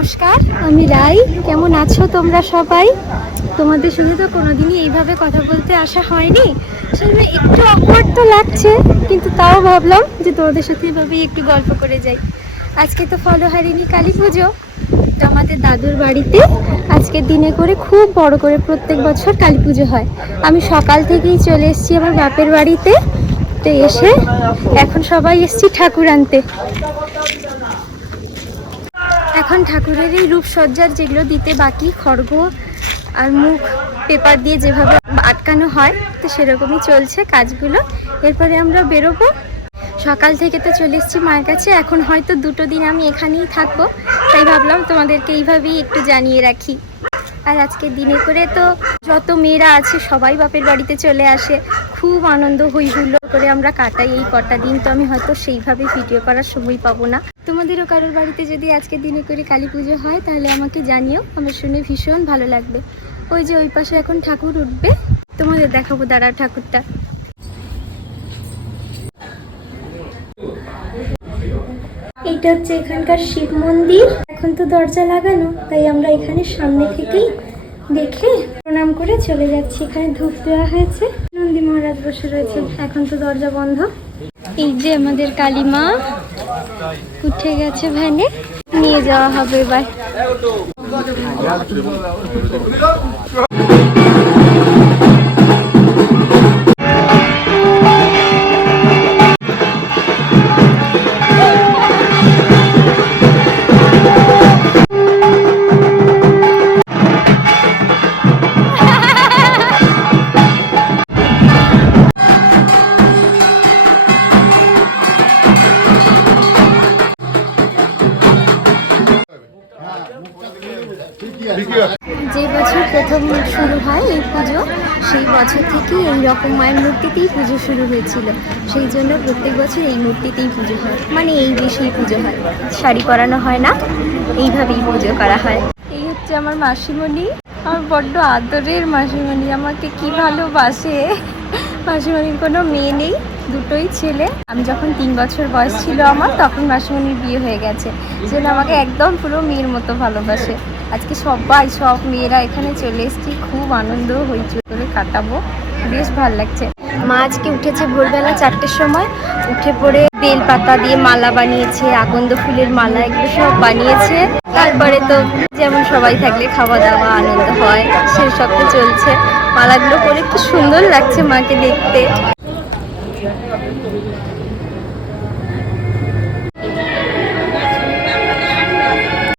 নমস্কার, আমি রাই। কেমন আছো তোমরা সবাই? তোমাদের সঙ্গে তো কোনোদিনই এইভাবে কথা বলতে আসা হয়নি, সেজন্য একটু অকওয়ার্ড তো লাগছে, কিন্তু তাও ভাবলাম যে তোমাদের সাথে এভাবেই একটু গল্প করে যাই। আজকে তো ফলহারিণী কালী পুজো, তো আমাদের দাদুর বাড়িতে আজকের দিনে করে খুব বড় করে প্রত্যেক বছর কালী পুজো হয়। আমি সকাল থেকেই চলে এসেছি আমার বাপের বাড়িতে, তো এসে এখন সবাই এসেছি ঠাকুর আনতে। এখন ঠাকুরের এই রূপসজ্জার যেগুলো দিতে বাকি, খড়গ আর মুখ পেপার দিয়ে যেভাবে আটকানো হয়, তো সেরকমই চলছে কাজগুলো। এরপরে আমরা বেরোবো। সকাল থেকে তো চলে এসেছি মায়ের কাছে, এখন হয়তো 2 দিন আমি এখানেই থাকবো, তাই ভাবলাম তোমাদেরকে এইভাবেই একটু জানিয়ে রাখি। আর আজকের দিনে করে তো যত মেয়েরা আছে সবাই বাপের বাড়িতে চলে আসে, খুব আনন্দ হই হুল্লোড় করে আমরা কাটাই এই কটা দিন। তো আমি হয়তো সেইভাবে ভিডিও করার সময় পাবো না। তোমাদেরও কারোর বাড়িতে যদি আজকের দিনে করে কালী পুজো হয় তাহলে আমাকে জানিও, আমার শুনে ভীষণ ভালো লাগবে। ওই যে ওই পাশে এখন ঠাকুর উঠবে, তোমাদের দেখাবো, দাঁড়াও ঠাকুরটা। এইটা হচ্ছে এখানকার শিব মন্দির। এখন তো দরজা লাগানো, তাই আমরা এখানে সামনে থেকেই দেখে প্রণাম করে চলে যাচ্ছি। এখানে ধূপ দেওয়া হয়েছে, নন্দী মহারাজ বসে রয়েছে। এখন তো দরজা বন্ধ। এই যে আমাদের কালী মা উঠে গেছে, ভ্যানে নিয়ে যাওয়া হবে এবার। যে বছর প্রথম শুরু হয় এই পুজো, সেই বছর থেকেই এই রকম মায়ের মূর্তিতেই পুজো শুরু হয়েছিল। সেই জন্য প্রত্যেক বছর এই মূর্তিতেই পুজো হয়, মানে এই বেশিই পুজো হয়। শাড়ি পরানো হয় না, এইভাবেই পুজো করা হয়। এই হচ্ছে আমার মাসিমণি, আমার বড্ড আদরের মাসিমণি, আমাকে কি ভালোবাসে। মাসিমণির কোনো মেয়ে নেই, দুটোই ছেলে। আমি যখন 3 বছর বয়স ছিল আমার, তখন মাসিমণির বিয়ে হয়ে গেছে, সেজন্য আমাকে একদম পুরো মেয়ের মতো ভালোবাসে। আজকে সব মেয়েরা এখানে চলে এসেছি, খুব আনন্দ হইচই করে কাটাবো, বেশ ভালো লাগছে। মা আজকে উঠেছে ভোরবেলা 4টের সময়, উঠে পড়ে বেল পাতা দিয়ে মালা বানিয়েছে, আকন্দ ফুলের মালা, এগুলো সব বানিয়েছে। তারপরে তো যেমন সবাই থাকলে খাওয়া দাওয়া আনন্দ হয়, সেসব তো চলছে। মালাগুলো পরে কি সুন্দর লাগছে মাকে দেখতে।